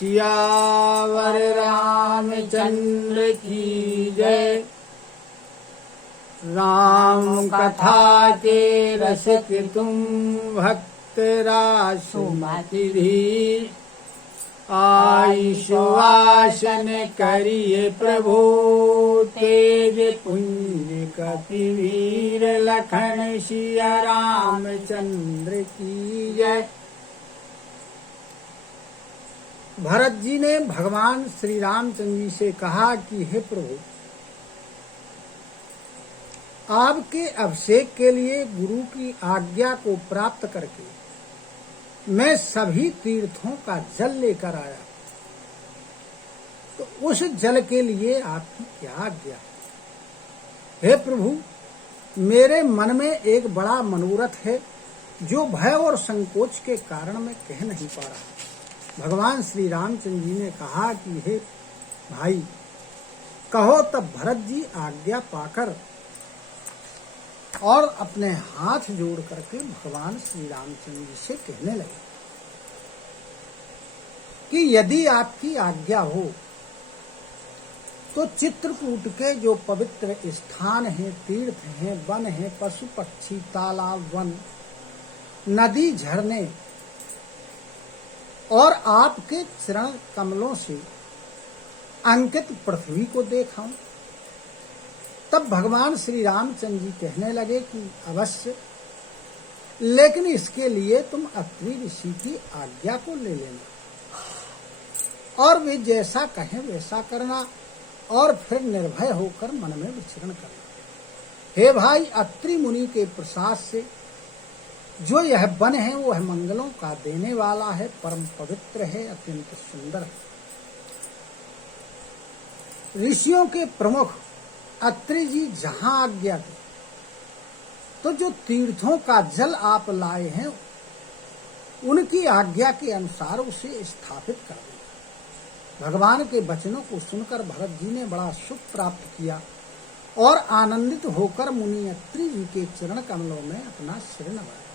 सियावर रामचंद्र की जय। राम कथा के रसिक तुम भक्त रासुमति धीर। आई सुवासन करिए प्रभु तेज पुंज कपिवीर। लखन सिया रामचंद्र की जय। भरत जी ने भगवान श्री रामचंद्र जी से कहा कि हे प्रभु, आपके अभिषेक के लिए गुरु की आज्ञा को प्राप्त करके मैं सभी तीर्थों का जल लेकर आया, तो उस जल के लिए आपकी क्या आज्ञा? हे प्रभु, मेरे मन में एक बड़ा मनोरथ है जो भय और संकोच के कारण मैं कह नहीं पा रहा। भगवान श्री रामचंद्र जी ने कहा कि हे भाई कहो। तब भरत जी आज्ञा पाकर और अपने हाथ जोड़ करके भगवान श्री रामचंद्र जी से कहने लगे कि यदि आपकी आज्ञा हो तो चित्रकूट के जो पवित्र स्थान हैं, तीर्थ हैं, वन हैं, पशु पक्षी, तालाब, वन, नदी, झरने और आपके चरण कमलों से अंकित पृथ्वी को देखाऊं। तब भगवान श्री रामचंद्र जी कहने लगे कि अवश्य, लेकिन इसके लिए तुम अत्रि ऋषि की आज्ञा को ले लेना और वे जैसा कहें वैसा करना और फिर निर्भय होकर मन में विचरण करना। हे भाई, अत्रि मुनि के प्रसाद से जो यह वन है वो है मंगलों का देने वाला है, परम पवित्र है, अत्यंत सुंदर है। ऋषियों के प्रमुख अत्रि जी जहां आज्ञा की, तो जो तीर्थों का जल आप लाए हैं उनकी आज्ञा के अनुसार उसे स्थापित कर दिया। भगवान के वचनों को सुनकर भरत जी ने बड़ा सुख प्राप्त किया और आनंदित होकर मुनि अत्रि जी के चरण कमलों में अपना सिर नवाया।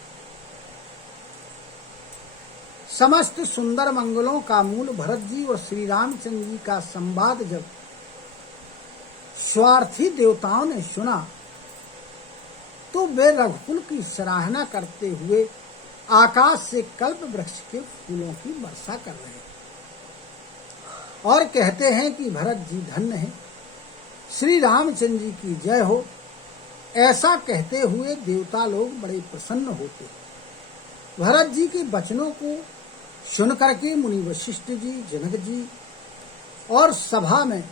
समस्त सुंदर मंगलों का मूल भरत जी और श्री रामचंद्र जी का संवाद जब स्वार्थी देवताओं ने सुना तो वे रघुकुल की सराहना करते हुए आकाश से कल्प वृक्ष के फूलों की वर्षा कर रहे हैं और कहते हैं कि भरत जी धन्य हैं, श्री रामचंद्र जी की जय हो। ऐसा कहते हुए देवता लोग बड़े प्रसन्न होते हैं। भरत जी के वचनों को सुनकर के मुनि वशिष्ठ जी, जनक जी और सभा में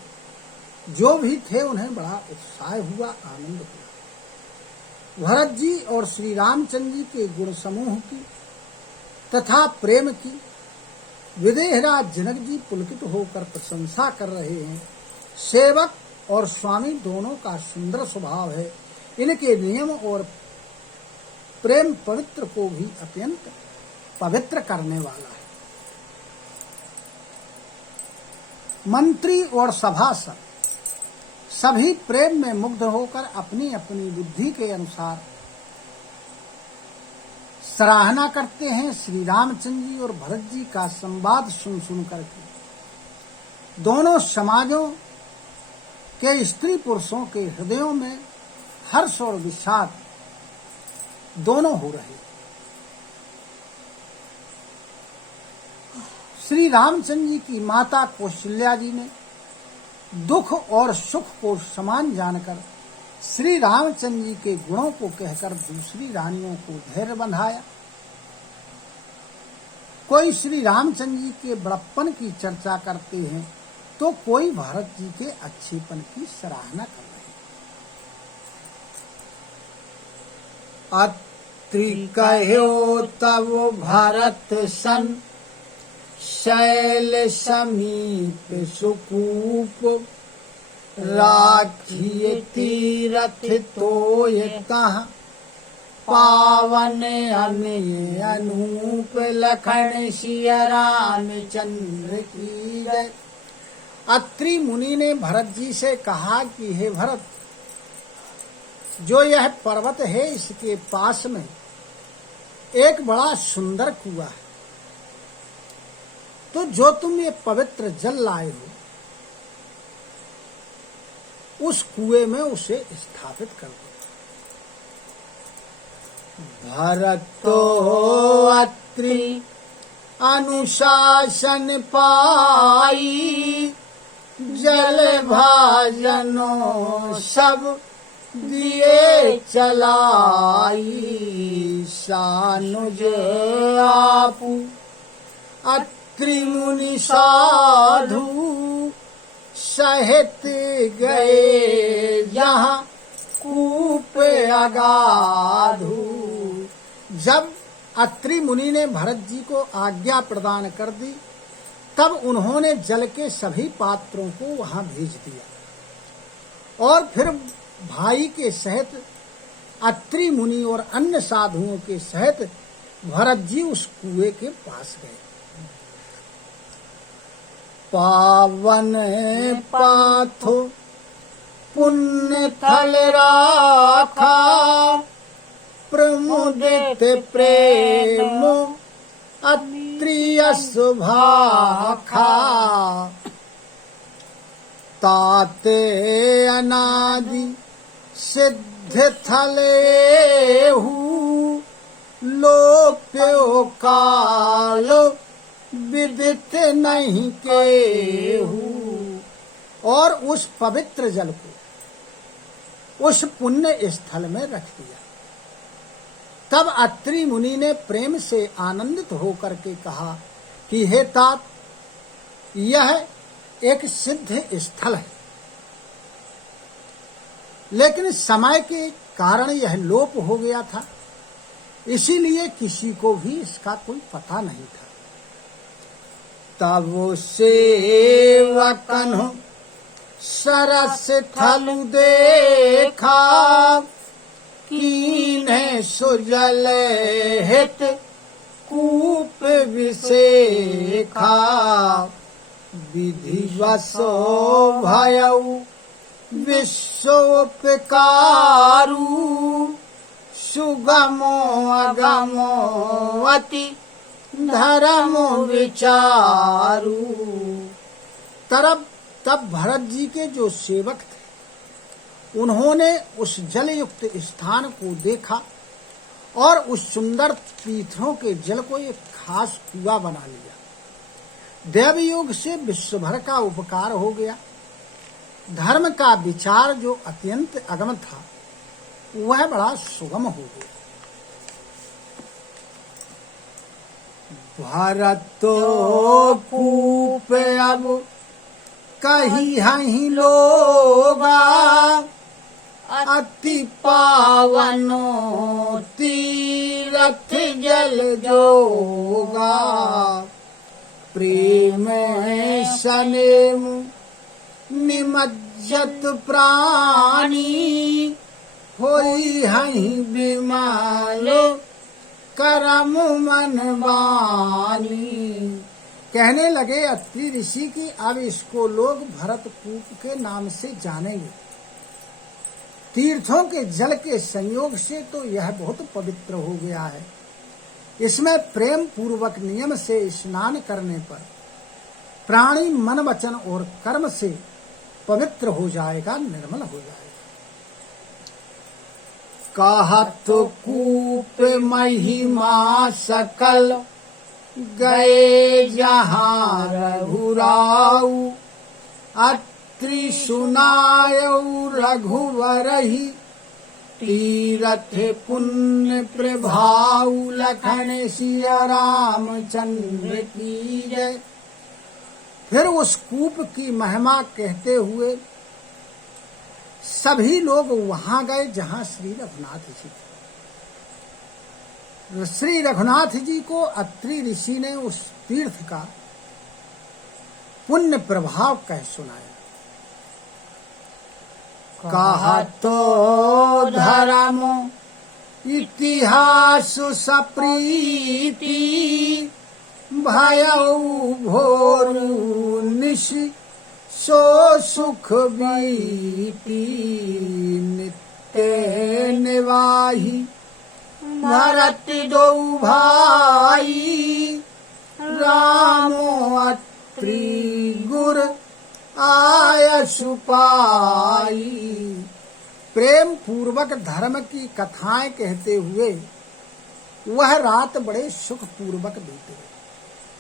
जो भी थे उन्हें बड़ा उत्साह हुआ, आनंद हुआ। भरत जी और श्री रामचंद्र जी के गुण समूह की तथा प्रेम की विदेहराज जनक जी पुलकित होकर प्रशंसा कर रहे हैं। सेवक और स्वामी दोनों का सुंदर स्वभाव है। इनके नियम और प्रेम पवित्र को भी अत्यंत पवित्र करने वाला है। मंत्री और सभासद सभी प्रेम में मुग्ध होकर अपनी अपनी बुद्धि के अनुसार सराहना करते हैं। श्री रामचंद्र जी और भरत जी का संवाद सुन सुन करके दोनों समाजों के स्त्री पुरुषों के हृदयों में हर्ष और विषाद दोनों हो रहे। श्री रामचंद्र जी की माता कौशल्या जी ने दुख और सुख को समान जानकर श्री रामचंद्र जी के गुणों को कहकर दूसरी रानियों को धैर्य बंधाया। कोई श्री रामचंद्र जी के बड़प्पन की चर्चा करते हैं तो कोई भरत जी के अच्छेपन की सराहना कर रहे हैं। अत्रि कहो तब भरत सन, शैल समीप सुकूप। राखिए तीरथ तोय कहाँ, पावन अनय अनूप। लखन सिया रामचंद्र की जय। अत्रि मुनि ने भरत जी से कहा कि हे भरत, जो यह पर्वत है इसके पास में एक बड़ा सुंदर कुआं है तो जो तुम ये पवित्र जल लाए हो उस कुएं में उसे स्थापित कर दो। भरतो अत्रि अनुशासन पाई, जल भाजनो सब दिए चलाई। सानुज आपु अत्रि मुनि साधु, सहित गए जहाँ कूप अगाधु। जब अत्रि मुनि ने भरत जी को आज्ञा प्रदान कर दी, तब उन्होंने जल के सभी पात्रों को वहां भेज दिया और फिर भाई के सहित अत्रि मुनि और अन्य साधुओं के सहित भरत जी उस कुएं के पास गए। पावन पाथो पुण्य थल राखा, प्रमुदित प्रेम अत्रियस भाखा। ताते अनादि सिद्ध थलेहु, लोप्यो कालो विदित नहीं केहू। और उस पवित्र जल को उस पुण्य स्थल में रख दिया। तब अत्रि मुनि ने प्रेम से आनंदित होकर के कहा कि हे तात, यह एक सिद्ध स्थल है, लेकिन समय के कारण यह लोप हो गया था, इसीलिए किसी को भी इसका कोई पता नहीं था। तब सेवकन सरस थलु देखा, कीन्हे सुजल हित कूप विसेखा। विधिवशो भयउ विश्वोपकारु, सुगमो अगमो अति धर्म विचारू। तब भरत जी के जो सेवक थे, उन्होंने उस जल युक्त स्थान को देखा और उस सुंदर तीर्थों के जल को एक खास कुआं बना लिया। देव योग से विश्व भर का उपकार हो गया। धर्म का विचार जो अत्यंत अगम था, वह बड़ा सुगम हो गया। भरतो कूप अब कही हहीं लोगा, अति पावनो तीरथ जल जोगा। प्रेम सनेम निमज्जत प्राणी, होई हहीं बिमालो करम मन बानी। कहने लगे अत्रि ऋषि की अब इसको लोग भरत कूप के नाम से जानेंगे। तीर्थों के जल के संयोग से तो यह बहुत पवित्र हो गया है। इसमें प्रेम पूर्वक नियम से स्नान करने पर प्राणी मन वचन और कर्म से पवित्र हो जाएगा, निर्मल हो जाएगा। कहत कूप महिमा सकल, गए जहाँ रघुराऊ। अत्रि सुनायऊ रघुवरहि, तीरथ पुण्य प्रभाऊ। लखन सिया रामचंद्र की जय। फिर उस कूप की महिमा कहते हुए सभी लोग वहां गए जहां श्री रघुनाथ जी थे। श्री रघुनाथ जी को अत्रि ऋषि ने उस तीर्थ का पुण्य प्रभाव कह सुनाया। कहा तो धर्म इतिहास सप्रीति, भयउ भोरु निशि सो सुख बीती। नित्य निवाही भरत दो भाई, रामो अत्रि गुर आयसु पाई। प्रेम पूर्वक धर्म की कथाएं कहते हुए वह रात बड़े सुख पूर्वक बीते।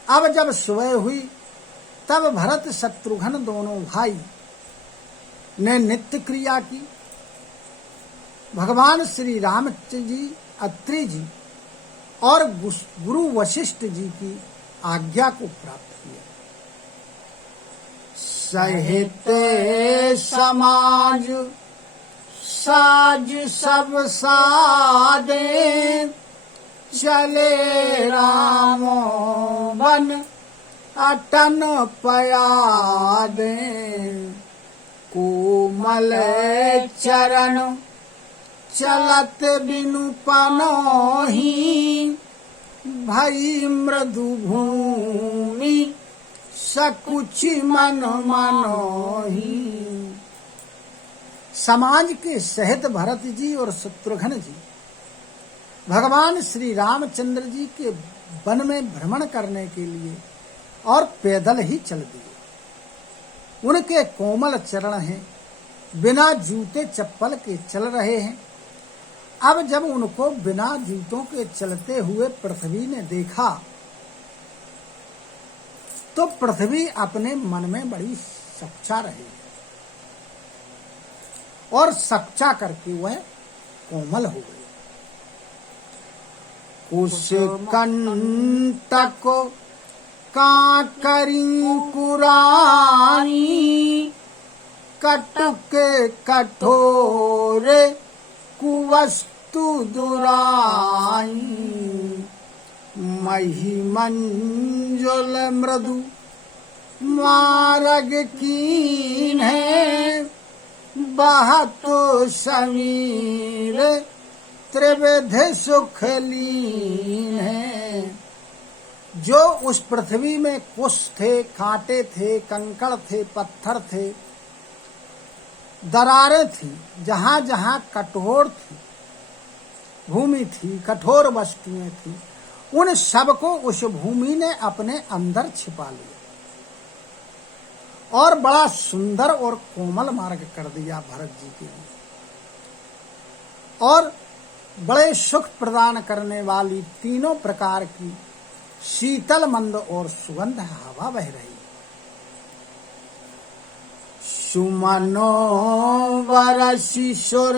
अब जब सुबह हुई तब भरत शत्रुघ्न दोनों भाई ने नित्य क्रिया की। भगवान श्री रामचंद्र जी, अत्रि जी और गुरु वशिष्ठ जी की आज्ञा को प्राप्त किया। सहित समाज साज सब सादे, चले रामो बन अटन पयादे। कोमल चरण चलत बिनु पनोही, भई मृदु भूमि सकुचि मन मनोही। समाज के सहित भरत जी और शत्रुघ्न जी भगवान श्री रामचंद्र जी के वन में भ्रमण करने के लिए और पैदल ही चल दिए। उनके कोमल चरण हैं, बिना जूते चप्पल के चल रहे हैं। अब जब उनको बिना जूतों के चलते हुए पृथ्वी ने देखा तो पृथ्वी अपने मन में बड़ी सच्चा रही और सच्चा करके वह कोमल हो गई। कुश कंटक काकरी कुरानी, कटुक कठोरे कुवस्तु दुराई। मही मंजुल मृदु मार्ग कीन है, बहतो समीर त्रिविध सुख लीन है। जो उस पृथ्वी में कुश थे, कांटे थे, कंकड़ थे, पत्थर थे, दरारें थी, जहां जहां कठोर थी भूमि थी, कठोर वस्तुएं थी, उन सबको उस भूमि ने अपने अंदर छिपा लिया और बड़ा सुंदर और कोमल मार्ग कर दिया भरत जी के लिए। और बड़े सुख प्रदान करने वाली तीनों प्रकार की शीतल मंद और सुगंध हवा बह रही। सुमनो बरसी सुर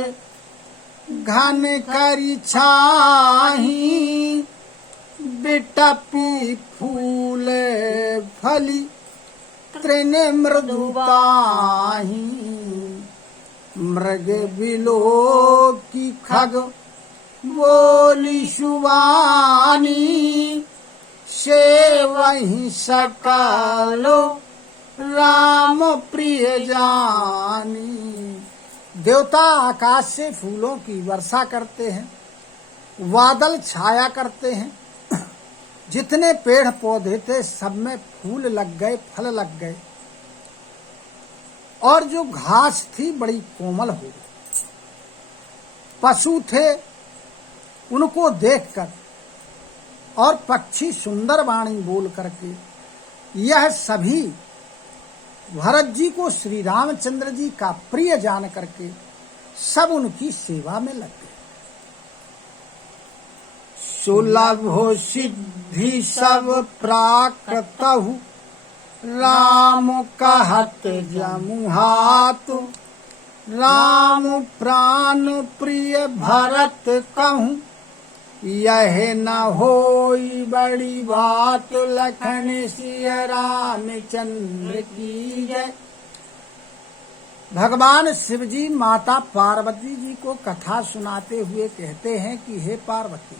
घन करी छाही, बिटपी फूल फली तृण मृदुताही। मृग बिलो की खग बोली शुवानी, से वही सकलो राम प्रिय जानी। देवता आकाश से फूलों की वर्षा करते हैं, बादल छाया करते हैं, जितने पेड़ पौधे थे सब में फूल लग गए, फल लग गए और जो घास थी बड़ी कोमल हो गई। पशु थे उनको देखकर और पक्षी सुंदर वाणी बोल करके यह सभी भरत जी को श्री रामचंद्र जी का प्रिय जान करके सब उनकी सेवा में लग गए। सुलभ हो सिद्धि सब प्राकृतहु, राम कहत जमुहात। राम प्राण प्रिय भरत कहूँ, यह न होई बड़ी बात। लखन सिया रामचंद्र की जय। भगवान शिव जी माता पार्वती जी को कथा सुनाते हुए कहते हैं कि हे पार्वती,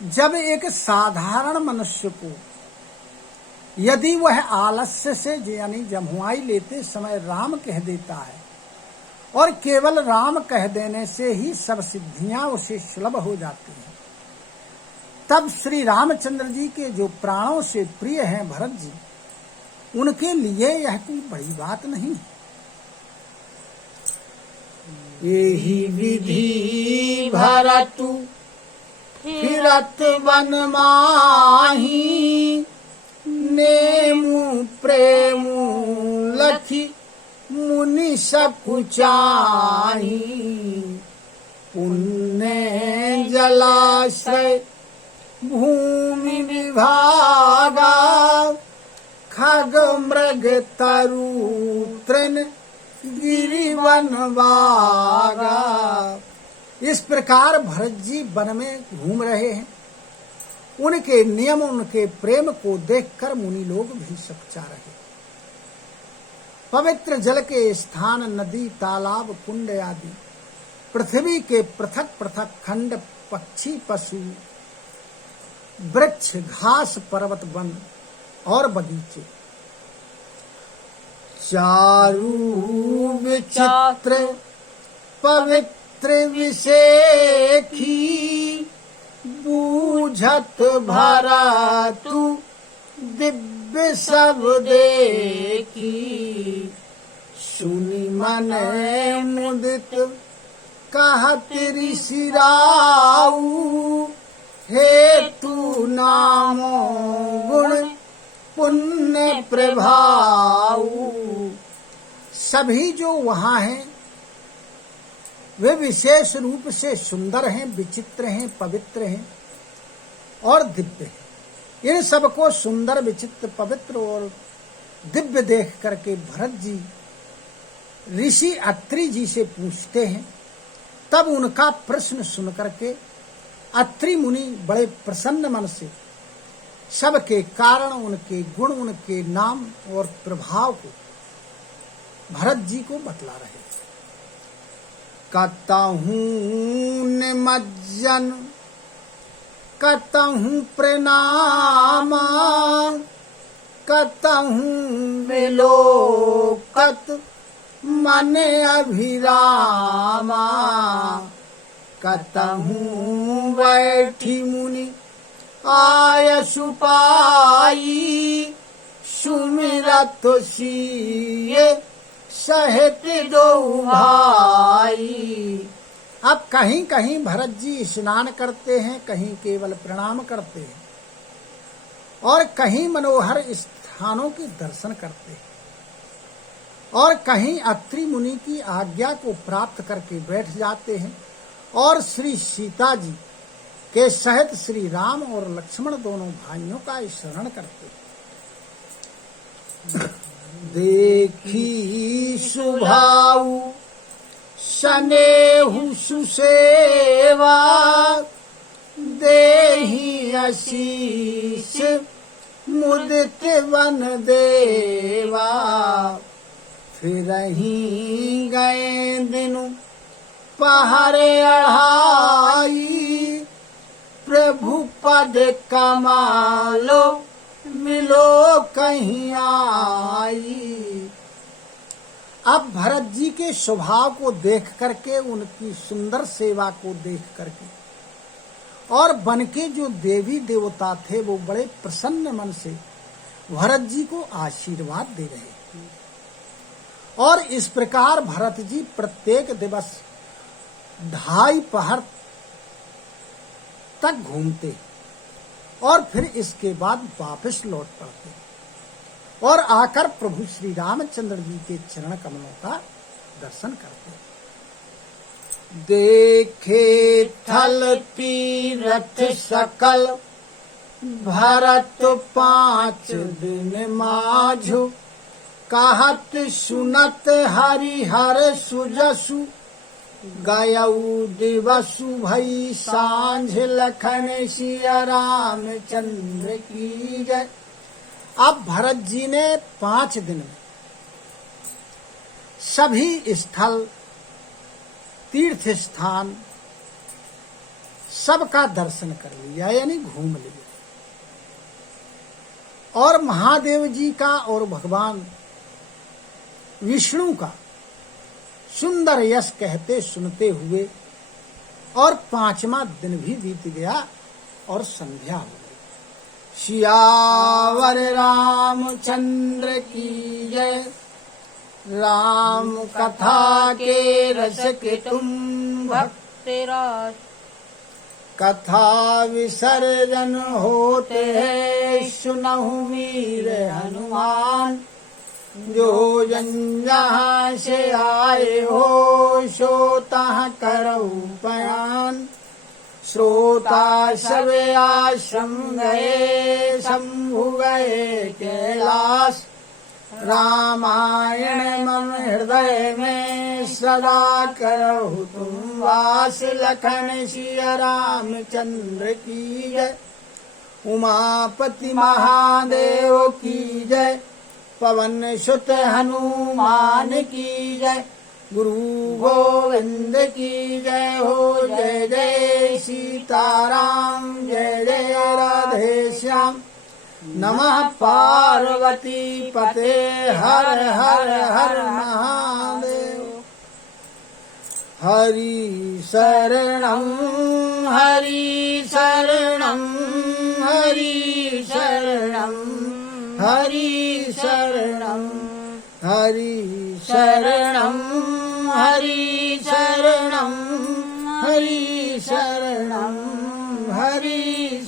जब एक साधारण मनुष्य को यदि वह आलस्य से यानी जमुआई लेते समय राम कह देता है और केवल राम कह देने से ही सब सिद्धियां उसे सुलभ हो जाती हैं, तब श्री रामचंद्र जी के जो प्राणों से प्रिय हैं भरत जी, उनके लिए यह कोई बड़ी बात नहीं है। यही विधि भरतु फिरत वन माही, नेमु प्रेमु लखी मुनि सकुचाही। पुण्य जलाश्रय भूमि विभागा, खग मृग तरु तृण गिरिवन बागा। इस प्रकार भरत जी वन में घूम रहे हैं। उनके नियम, उनके प्रेम को देखकर मुनि लोग भी सकुचा रहे। पवित्र जल के स्थान, नदी, तालाब, कुंड आदि, पृथ्वी के पृथक पृथक खंड, पक्षी, पशु, वृक्ष, घास, पर्वत, वन और बगीचे, चारु विचित्र पवित्र विषेखी, बूझत भरतु दिव्य सब देखी। सुनि मन मुदित कहत ऋषि राऊ, हेतु नामो गुण पुण्य प्रभाऊ। सभी जो वहाँ हैं वे विशेष रूप से सुंदर हैं, विचित्र हैं, पवित्र हैं और दिव्य हैं। इन सबको सुंदर, विचित्र, पवित्र और दिव्य देख करके भरत जी ऋषि अत्रि जी से पूछते हैं। तब उनका प्रश्न सुन करके अत्रि मुनि बड़े प्रसन्न मन से सबके कारण, उनके गुण, उनके नाम और प्रभाव को भरत जी को बतला रहे। कतहूँ निमज्जन कतहूँ प्रणामा, कतहूँ विलोकत मन अभिरामा। कतहूँ बैठी मुनि आयसु पाई, सुमिरत सिय सहित दो भाई। अब कहीं कहीं भरत जी स्नान करते हैं, कहीं केवल प्रणाम करते हैं और कहीं मनोहर स्थानों के दर्शन करते हैं और कहीं अत्रि मुनि की आज्ञा को प्राप्त करके बैठ जाते हैं और श्री सीता जी के सहित श्री राम और लक्ष्मण दोनों भाइयों का स्मरण करते हैं। देखी सुभाऊ सनेहु सुसेवा, देहि आशीष मुदित वन देवा। फिरहि गए दिनु पहरे अढ़ाई, प्रभु पद कमालो मिलो कहीं आई। अब भरत जी के स्वभाव को देख करके, उनकी सुंदर सेवा को देख करके और वन के जो देवी देवता थे वो बड़े प्रसन्न मन से भरत जी को आशीर्वाद दे रहे। और इस प्रकार भरत जी प्रत्येक दिवस 2.5 पहर तक घूमते और फिर इसके बाद वापस लौट पड़ते और आकर प्रभु श्री रामचंद्र जी के चरण कमलों का दर्शन करते। देखे थल तीरथ सकल, भरत 5 दिन माझु, कहत सुनत हरिहर सुजसु, गयऊ दिवसु भई सांझ, लखन सिया रामचंद्र की जय। अब भरत जी ने 5 दिन में सभी स्थल, तीर्थ स्थान सबका दर्शन कर लिया, यानी घूम लिया। और महादेव जी का और भगवान विष्णु का सुंदर यश कहते सुनते हुए और 5वां दिन भी बीत गया और संध्या हो गई। सियावर रामचंद्र की जय। राम कथा के रस के तुम भक्त तेरा कथा विसर्जन होते हैं सुनहु मीर हनुमान। जो जन जहाँ से आए हो सो तहाँ करऊ बयान। श्रोता सब आश्रम गए शंभु गए कैलाश। रामायण मम हृदय में सदा करहु तुम वास। लखन सिया रामचंद्र की जय। उमापति महादेव की जय। पवन सुत हनुमान की जय। गुरु गोविंद की जय हो। जय जय सीताराम जय जय राधे श्याम। नमः पार्वती पते हर हर हर महादेव। हरि शरणं हरि शरणं हरि शरणं हरि शरणं हरि शरणं हरि शरणं हरि शरणं हरि